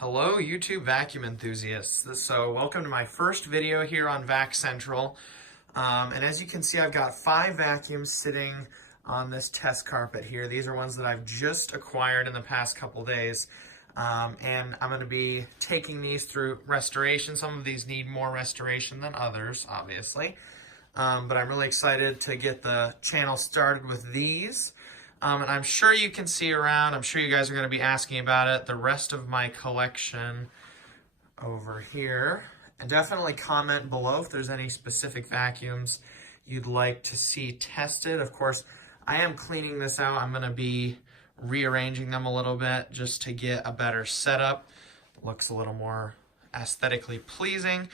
Hello, YouTube vacuum enthusiasts. So welcome to my first video here on Vac Central. And as you can see, I've got 5 vacuums sitting on this test carpet here. These are ones that I've just acquired in the past couple days. And I'm going to be taking these through restoration. Some of these need more restoration than others, obviously. But I'm really excited to get the channel started with these. And I'm sure you can see around, I'm sure you guys are going to be asking about it, the rest of my collection over here. And definitely comment below if there's any specific vacuums you'd like to see tested. Of course, I am cleaning this out. I'm going to be rearranging them a little bit just to get a better setup. Looks a little more aesthetically pleasing.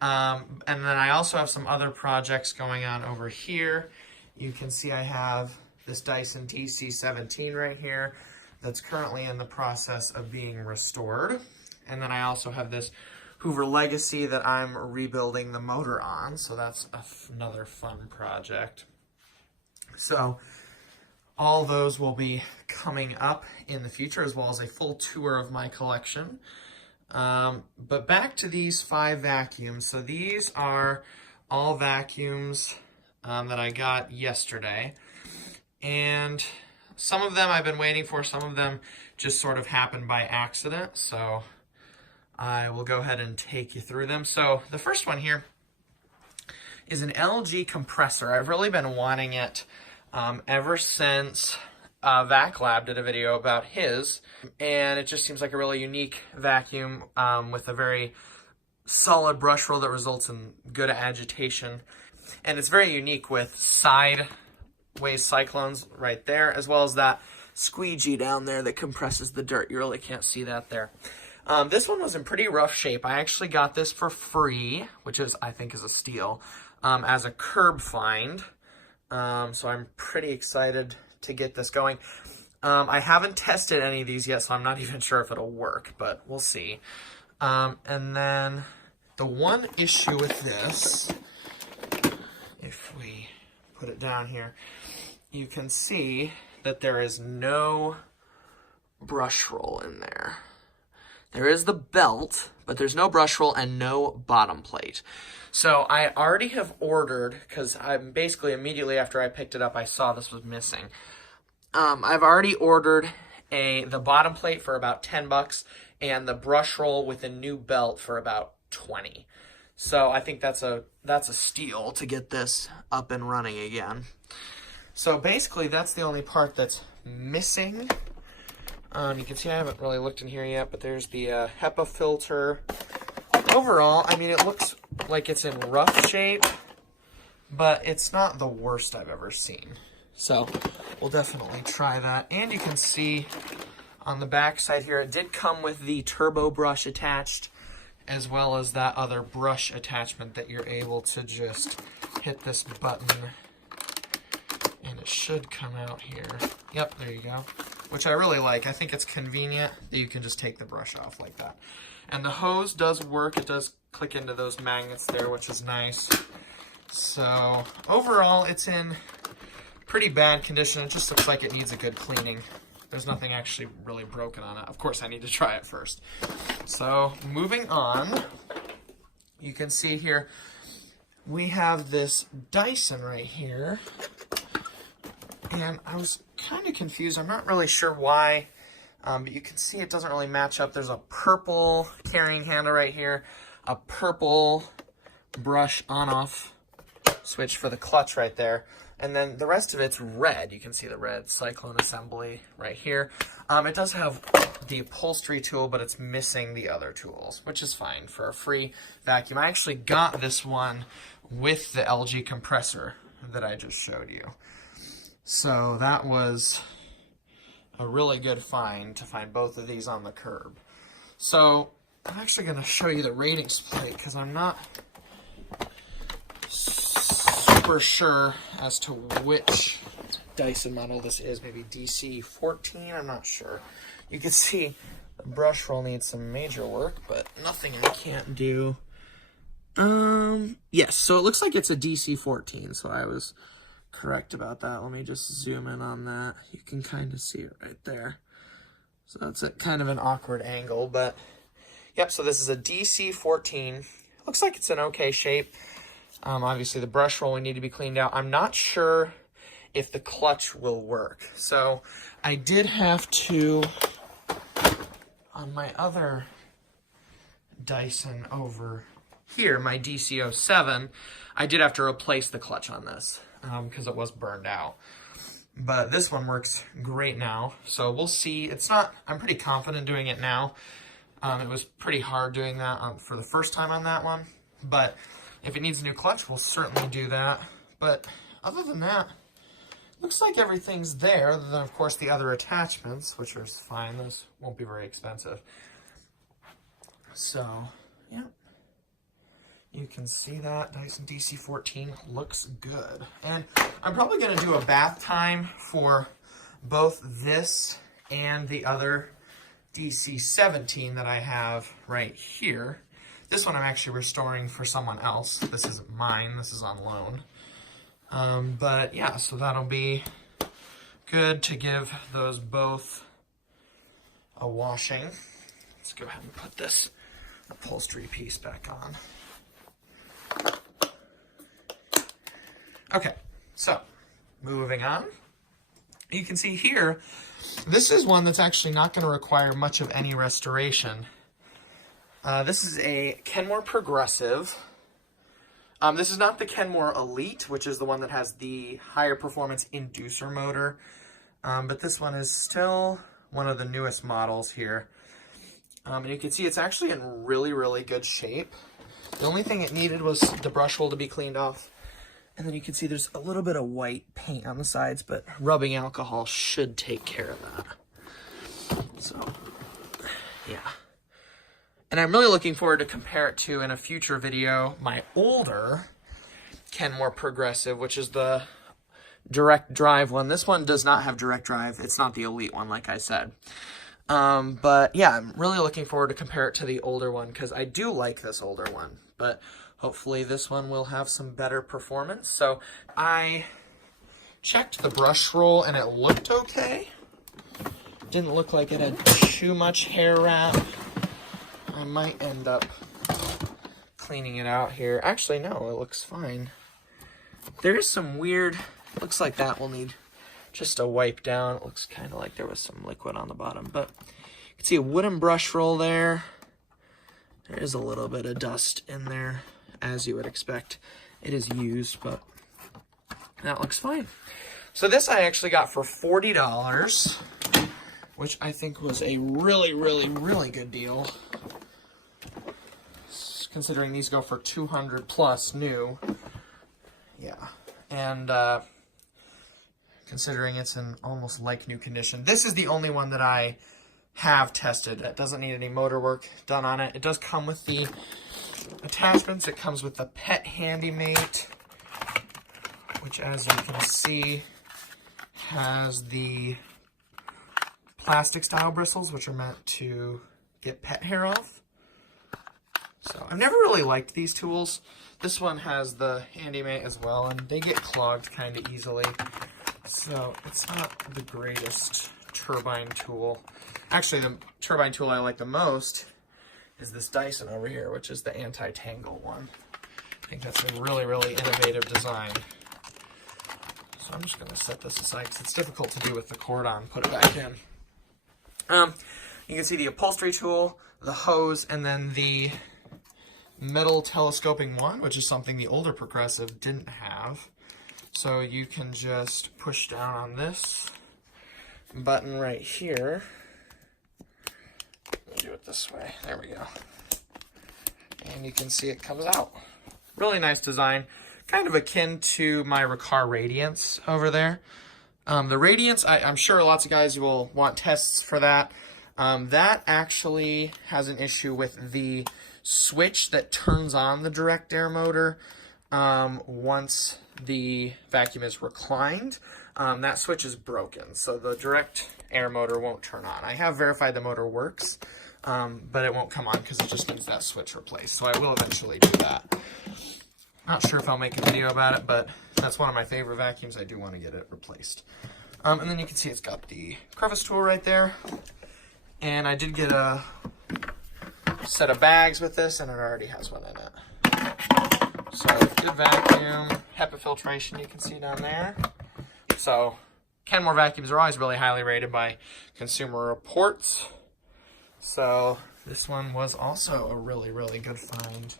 And then I also have some other projects going on over here. You can see I have this Dyson TC17 right here that's currently in the process of being restored. And then I also have this Hoover Legacy that I'm rebuilding the motor on, so that's another fun project. So all those will be coming up in the future, as well as a full tour of my collection. But back to these 5 vacuums. So these are all vacuums that I got yesterday. And some of them I've been waiting for, some of them just sort of happened by accident. So I will go ahead and take you through them. So the first one here is an LG compressor. I've really been wanting it ever since Vac Lab did a video about his. And it just seems like a really unique vacuum with a very solid brush roll that results in good agitation. And it's very unique with sideways cyclones right there, as well as that squeegee down there that compresses the dirt. You really can't see that there. This one was in pretty rough shape. I actually got this for free, which I think is a steal, as a curb find. So I'm pretty excited to get this going. I haven't tested any of these yet, so I'm not even sure if it'll work, but we'll see. And then the one issue with this, if we put it down here, you can see that there is no brush roll in there. There is the belt, but there's no brush roll and no bottom plate. So I already have ordered, because I'm basically immediately after I picked it up, I saw this was missing. I've already ordered the bottom plate for about $10 and the brush roll with a new belt for about $20. So I think that's a steal to get this up and running again. So basically that's the only part that's missing. You can see I haven't really looked in here yet, but there's the HEPA filter. Overall, I mean, it looks like it's in rough shape, but it's not the worst I've ever seen. So we'll definitely try that. And you can see on the back side here, it did come with the turbo brush attached, as well as that other brush attachment that you're able to just hit this button and it should come out here. Yep, there you go. Which I really like. I think it's convenient that you can just take the brush off like that. And the hose does work. It does click into those magnets there, which is nice. So overall, it's in pretty bad condition. It just looks like it needs a good cleaning. There's nothing actually really broken on it. Of course, I need to try it first. So moving on, you can see here, we have this Dyson right here. And I was kind of confused. I'm not really sure why, but you can see it doesn't really match up. There's a purple carrying handle right here, a purple brush on-off switch for the clutch right there. And then the rest of it's red. You can see the red cyclone assembly right here. It does have the upholstery tool, but it's missing the other tools, which is fine for a free vacuum. I actually got this one with the LG compressor that I just showed you. So that was a really good find to find both of these on the curb. So I'm actually going to show you the ratings plate because I'm not super sure as to which Dyson model this is. Maybe DC14, I'm not sure. You can see the brush roll needs some major work, but nothing I can't do. Yes, so it looks like it's a DC14, so I was correct about that. Let me just zoom in on that. You can kind of see it right there. So that's at kind of an awkward angle, but Yep, so this is a DC14. Looks like it's in okay shape. Obviously the brush roll will need to be cleaned out. I'm not sure if the clutch will work. So I did have to, on my other Dyson over here, my DC07, I did have to replace the clutch on this because it was burned out. But this one works great now. So we'll see. It's not, I'm pretty confident doing it now. It was pretty hard doing that for the first time on that one. But if it needs a new clutch, we'll certainly do that. But other than that, looks like everything's there, other than, of course, the other attachments, which are fine. Those won't be very expensive. So, yeah. You can see that Dyson DC14 looks good. And I'm probably going to do a bath time for both this and the other DC17 that I have right here. This one I'm actually restoring for someone else. This isn't mine. This is on loan. But yeah, so that'll be good to give those both a washing. Let's go ahead and put this upholstery piece back on. Okay, so moving on. You can see here, this is one that's actually not going to require much of any restoration. This is a Kenmore Progressive. This is not the Kenmore Elite, which is the one that has the higher performance inducer motor. But this one is still one of the newest models here. And you can see it's actually in really, really good shape. The only thing it needed was the brush roll to be cleaned off. And then you can see there's a little bit of white paint on the sides, but rubbing alcohol should take care of that. So, yeah. And I'm really looking forward to compare it to, in a future video, my older Kenmore Progressive, which is the direct drive one. This one does not have direct drive. It's not the Elite one, like I said. But yeah, I'm really looking forward to compare it to the older one, because I do like this older one. But hopefully this one will have some better performance. So I checked the brush roll and it looked okay. Didn't look like it had too much hair wrap. I might end up cleaning it out here. Actually, no, it looks fine. There is some weird, looks like that will need just a wipe down. It looks kind of like there was some liquid on the bottom, but you can see a wooden brush roll there. There is a little bit of dust in there, as you would expect. It is used, but that looks fine. So this I actually got for $40, which I think was a really, really, really good deal, considering these go for $200 plus new. Yeah, and considering it's in almost like new condition. This is the only one that I have tested that doesn't need any motor work done on it. It does come with the attachments. It comes with the Pet Handymate, which, as you can see, has the plastic style bristles, which are meant to get pet hair off. So I've never really liked these tools. This one has the Handymate as well, and they get clogged kind of easily. So it's not the greatest turbine tool. Actually, the turbine tool I like the most is this Dyson over here, which is the anti-tangle one. I think that's a really, really innovative design. So I'm just going to set this aside because it's difficult to do with the cord on. Put it back in. You can see the upholstery tool, the hose, and then the metal telescoping wand, which is something the older Progressive didn't have. So you can just push down on this button right here. Let me do it this way. There we go. And you can see it comes out. Really nice design. Kind of akin to my Riccar Radiance over there. The Radiance, I'm sure lots of guys will want tests for that. That actually has an issue with the switch that turns on the direct air motor once the vacuum is reclined. That switch is broken, so the direct air motor won't turn on. I have verified the motor works, but it won't come on because it just needs that switch replaced. So I will eventually do that. Not sure if I'll make a video about it, but that's one of my favorite vacuums. I do want to get it replaced. And then you can see it's got the crevice tool right there. And I did get a set of bags with this, and it already has one in it. So good vacuum, HEPA filtration you can see down there. So Kenmore vacuums are always really highly rated by Consumer Reports. So this one was also a really, really good find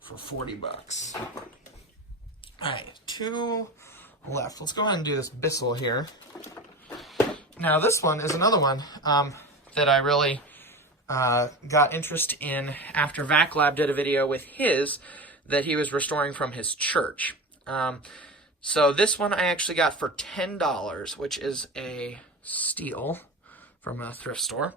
for 40 bucks. All right, 2 left. Let's go ahead and do this Bissell here. Now this one is another one that I really got interest in after VacLab did a video with his that he was restoring from his church. So this one I actually got for $10, which is a steal from a thrift store.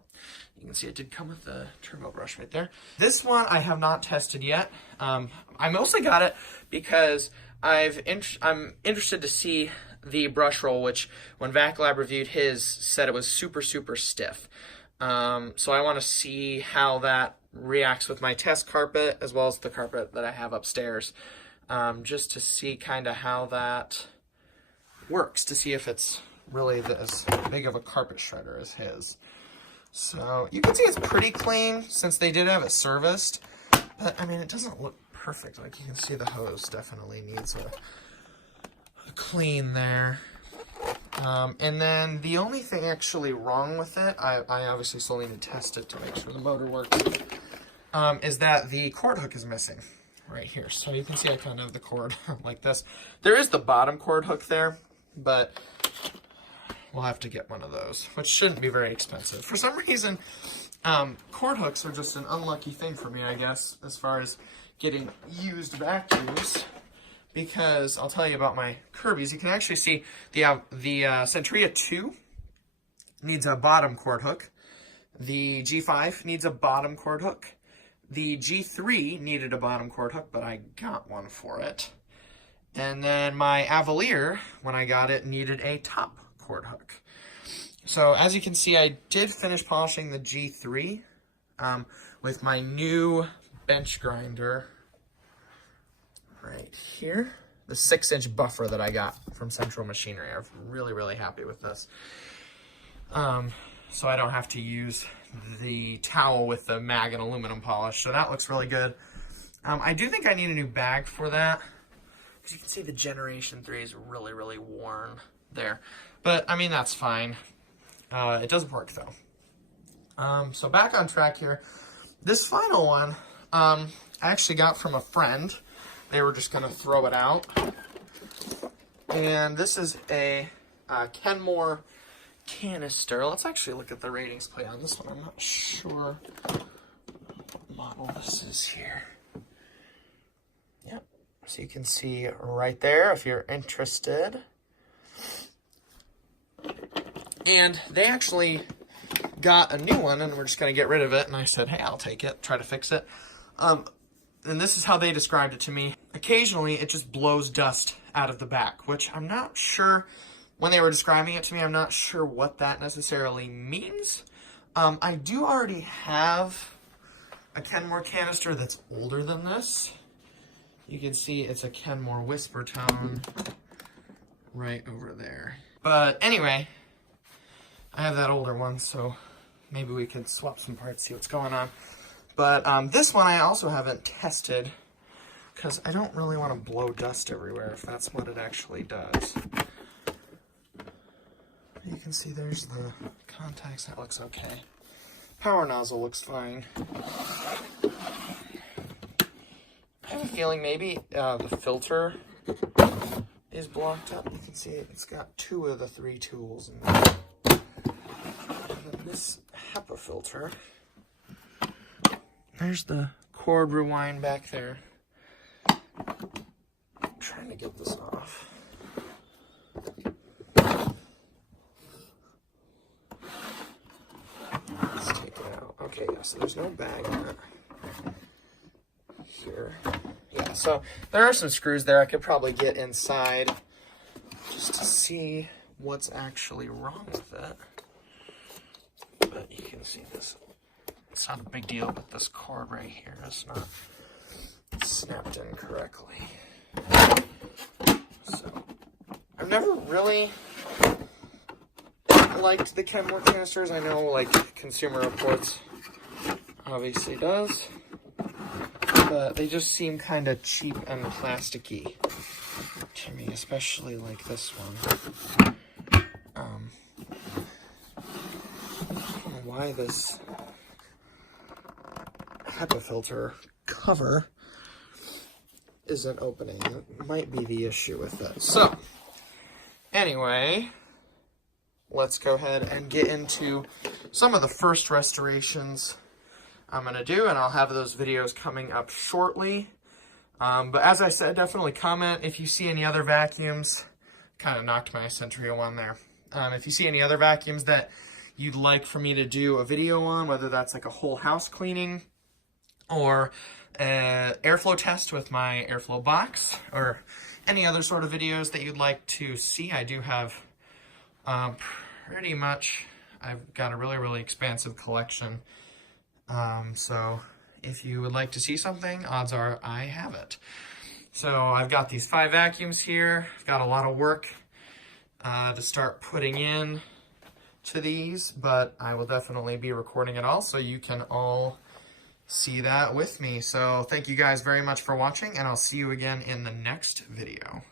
You can see it did come with the turbo brush right there. This one I have not tested yet. I mostly got it because I'm interested to see the brush roll, which when VacLab reviewed his, said it was super, super stiff. So I want to see how that reacts with my test carpet as well as the carpet that I have upstairs, just to see kind of how that works, to see if it's really as big of a carpet shredder as his. So you can see it's pretty clean since they did have it serviced, but I mean it doesn't look perfect. Like you can see the hose definitely needs a clean there. And then the only thing actually wrong with it, I obviously still need to test it to make sure the motor works, is that the cord hook is missing right here. So you can see I kind of have the cord like this. There is the bottom cord hook there, but we'll have to get one of those, which shouldn't be very expensive. For some reason, cord hooks are just an unlucky thing for me, I guess, as far as getting used vacuums. Because I'll tell you about my Kirby's. You can actually see the Centria 2 needs a bottom cord hook. The G5 needs a bottom cord hook. The G3 needed a bottom cord hook, but I got one for it. And then my Avalier, when I got it, needed a top cord hook. So as you can see, I did finish polishing the G3 with my new bench grinder right here, the 6-inch buffer that I got from Central Machinery. I'm really, really happy with this. So I don't have to use the towel with the mag and aluminum polish. So that looks really good. I do think I need a new bag for that, because you can see the Generation 3 is really, really worn there. But I mean, that's fine. It doesn't work though. So back on track here. This final one, I actually got from a friend. They were just going to throw it out. And this is a Kenmore canister. Let's actually look at the ratings plate on this one. I'm not sure what model this is here. Yep. So you can see right there if you're interested. And they actually got a new one, and we're just going to get rid of it. And I said, hey, I'll take it, try to fix it. And this is how they described it to me. Occasionally, it just blows dust out of the back, which I'm not sure, when they were describing it to me, I'm not sure what that necessarily means. I do already have a Kenmore canister that's older than this. You can see it's a Kenmore Whisper Tone right over there. But anyway, I have that older one, so maybe we could swap some parts, see what's going on. But this one I also haven't tested, because I don't really want to blow dust everywhere, if that's what it actually does. You can see there's the contacts, that looks okay. Power nozzle looks fine. I have a feeling maybe the filter is blocked up. You can see it's got 2 of the 3 tools in there. And then this HEPA filter, there's the cord rewind back there. I'm trying to get this off. Let's take it out. Okay, yeah, so there's no bag in it. Here. Yeah, so there are some screws there I could probably get inside just to see what's actually wrong with it. But you can see this. It's not a big deal, but this cord right here is not snapped in correctly. So, I've never really liked the Kenmore canisters. I know, like, Consumer Reports obviously does, but they just seem kind of cheap and plasticky to me, especially like this one. I don't know why this HEPA filter cover isn't opening. That might be the issue with it. So, anyway, let's go ahead and get into some of the first restorations I'm going to do, and I'll have those videos coming up shortly. But as I said, definitely comment if you see any other vacuums. Kind of knocked my Centrio one there. If you see any other vacuums that you'd like for me to do a video on, whether that's like a whole house cleaning or an airflow test with my airflow box, or any other sort of videos that you'd like to see, I do have pretty much, I've got a really expansive collection. So if you would like to see something, odds are I have it. So I've got these 5 vacuums here. I've got a lot of work to start putting in to these, but I will definitely be recording it all so you can all see that with me. So thank you guys very much for watching, and I'll see you again in the next video.